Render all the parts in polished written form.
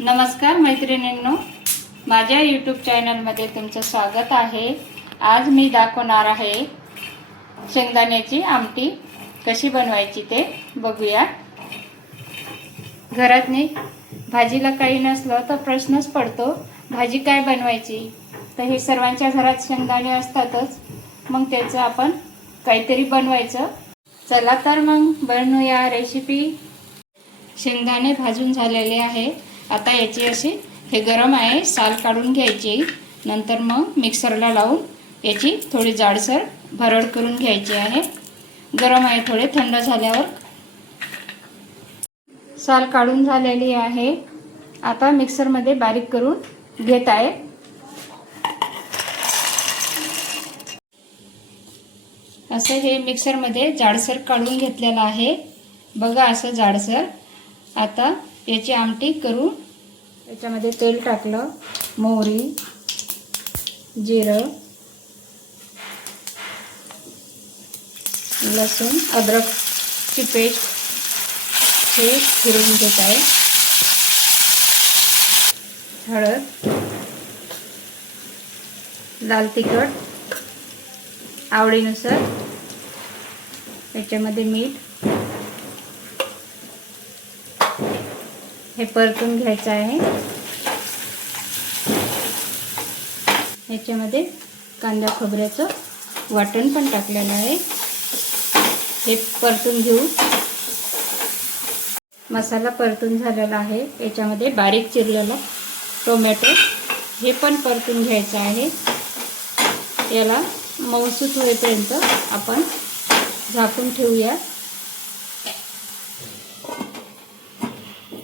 नमस्कार मैत्रिणींनो, माझ्या यूट्यूब चॅनलमध्ये तुमचं स्वागत आहे। आज मी दाखवणार आहे शेंगदाण्याची आमटी कशी बनवायची ते बघूया। घरात नाही भाजीला काही नसलं तर प्रश्नच पडतो भाजी काय बनवायची। तर हे सर्वांच्या घरात शेंगदाणे असतातच, मग त्याचं आपण काहीतरी बनवायचं। चला तर मग बनवूया रेसिपी। शेंगदाणे भाजून झालेले आहे। आता याची अशी हे गरम आहे साल काढून घ्यायची, नंतर मग मिक्सरला लावून याची थोडी जाडसर भरड करून घ्यायची आहे। गरम आहे, थोडे थंड झाल्यावर साल काढून झालेली आहे। आता मिक्सरमध्ये बारीक करून घेत आहे। असं हे मिक्सरमध्ये जाडसर काढून घेतलेलं आहे बघा, असं जाडसर। आता याची आमटी करू। याच्यामध्ये तेल टाकलं, मोहरी, जिरं, लसूण, अद्रकची पेस्ट हे फिरवून घेत आहे। हळद, लाल तिखट आवडीनुसार, याच्यामध्ये मीठ हे परतून घ्यायचं आहे। याच्यामध्ये कांदा खोबऱ्याचं वाटण पण टाकलेलं आहे, हे परतून घेऊ। मसाला परतून झालेला आहे। याच्यामध्ये बारीक चिरलेला टोमॅटो हे पण परतून घ्यायचं आहे। याला मऊसूत होईपर्यंत आपण झाकून ठेवूया।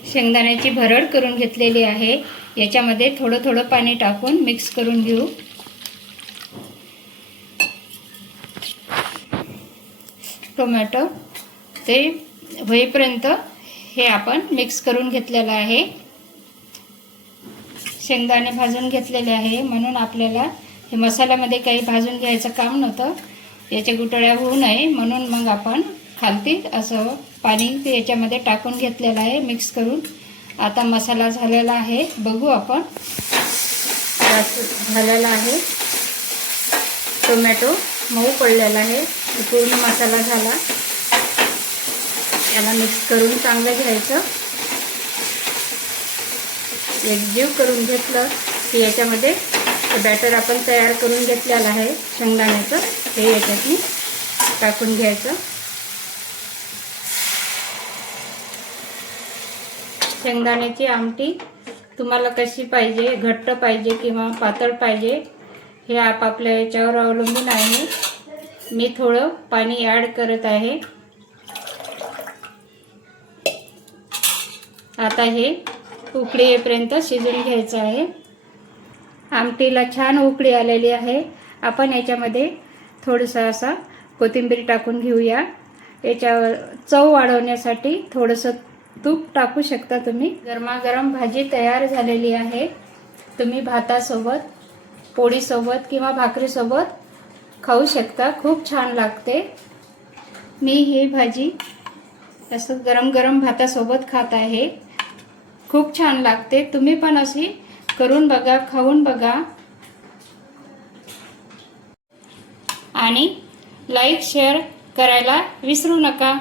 शेंगदाण्याची भरड करून घेतलेली आहे। याच्यामध्ये थोडं थोडं पाणी टाकून मिक्स करून घेऊ। टोमॅटो ते होईपर्यंत हे आपण मिक्स करून घेतलेलं आहे। शेंगदाणे भाजून घेतलेले आहे, म्हणून आपल्याला हे मसाल्यामध्ये काही भाजून घ्यायचं काम नव्हतं। याच्या गुठळ्या होऊ नये म्हणून मग आपण खालती असं पाणी ते याच्यामध्ये टाकून घेतलेलं आहे मिक्स करून। आता मसाला झालेला आहे, बघू आपण। झालेला आहे, टोमॅटो मऊ पडलेला आहे, पूर्ण मसाला झाला। याला मिक्स करून चांगलं घ्यायचं। एकजीव करून घेतलं की याच्यामध्ये बॅटर आपण तयार करून घेतलेलं आहे शेंगदाण्याचं, हे याच्यातून टाकून घ्यायचं। शेंगदाण्याची आमटी तुम्हाला कशी पाहिजे, घट्ट पाहिजे किंवा पातळ पाहिजे, हे आपापल्या याच्यावर अवलंबून आहे। मी थोडं पाणी ॲड करत आहे। आता हे उकळी येईपर्यंत शिजवून घ्यायचं आहे। आमटीला छान उकळी आलेली आहे। आपण याच्यामध्ये थोडंसं असा कोथिंबीर टाकून घेऊया। याच्यावर चव वाढवण्यासाठी थोडंसं तूप टाकू शकता तुम्ही। गरमागरम भाजी तयार झालेली आहे। तुम्ही भातासोबत, पोळीसोबत किंवा भाकरीसोबत खाऊ शकता, खूप छान लागते। मी ही भाजी असं गरम गरम भातासोबत खात आहे, खूप छान लागते। तुम्ही पण अशी करून बघा, खाऊन बघा आणि लाईक शेअर करायला विसरू नका।